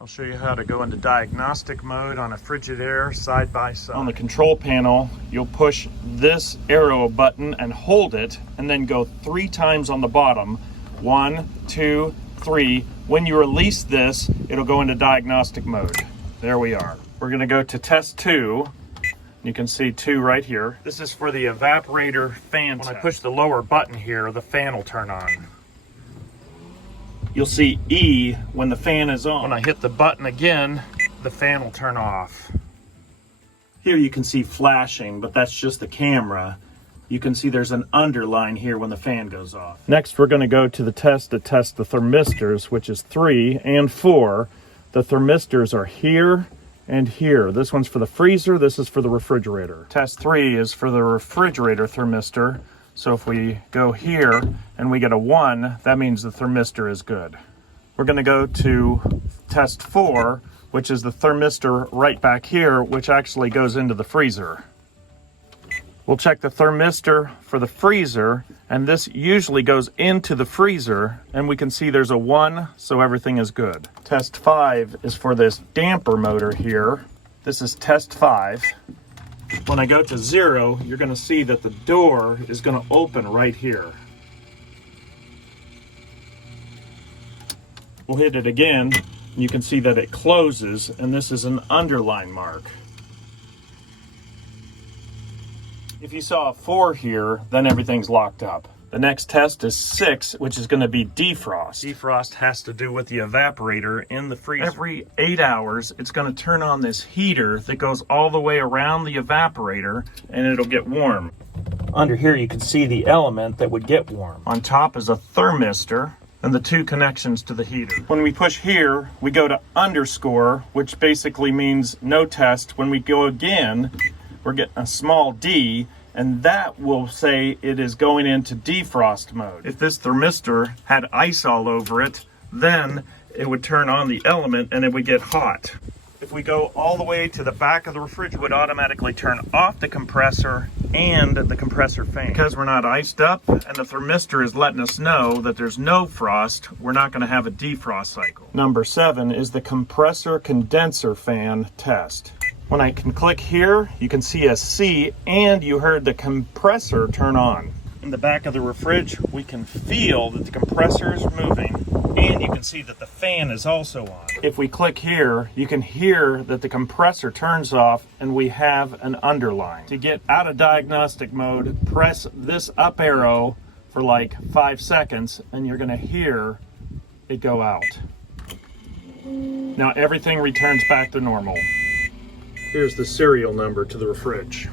I'll show you how to go into diagnostic mode on a Frigidaire side by side. On the control panel, you'll push this arrow button and hold it, and then go 3 times on the bottom. 1, 2, 3. When you release this, it'll go into diagnostic mode. There we are. We're gonna go to test 2. You can see 2 right here. This is for the evaporator fan test. When I push the lower button here, the fan will turn on. You'll see E when the fan is on. When I hit the button again, the fan will turn off. Here you can see flashing, but that's just the camera. You can see there's an underline here when the fan goes off. Next, we're going to go to the test to test the thermistors, which is 3 and 4. The thermistors are here and here. This one's for the freezer, this is for the refrigerator. Test 3 is for the refrigerator thermistor. So if we go here and we get a 1, that means the thermistor is good. We're going to go to test 4, which is the thermistor right back here, which actually goes into the freezer. We'll check the thermistor for the freezer, and this usually goes into the freezer, and we can see there's a 1, so everything is good. Test 5 is for this damper motor here. This is test 5. When I go to 0, you're going to see that the door is going to open right here. We'll hit it again, and you can see that it closes, and this is an underline mark. If you saw a 4 here, then everything's locked up. The next test is 6, which is going to be defrost. Defrost has to do with the evaporator in the freezer. Every 8 hours, it's going to turn on this heater that goes all the way around the evaporator, and it'll get warm. Under here, you can see the element that would get warm. On top is a thermistor and the 2 connections to the heater. When we push here, we go to underscore, which basically means no test. When we go again, we're getting a small d, and that will say it is going into defrost mode. If this thermistor had ice all over it, then it would turn on the element and it would get hot. If we go all the way to the back of the refrigerator, it would automatically turn off the compressor and the compressor fan. Because we're not iced up and the thermistor is letting us know that there's no frost, we're not going to have a defrost cycle. Number 7 is the compressor condenser fan test. When I can click here, you can see a C, and you heard the compressor turn on. In the back of the fridge, we can feel that the compressor is moving, and you can see that the fan is also on. If we click here, you can hear that the compressor turns off, and we have an underline. To get out of diagnostic mode, press this up arrow for like 5 seconds, and you're going to hear it go out. Now everything returns back to normal. Here's the serial number to the fridge.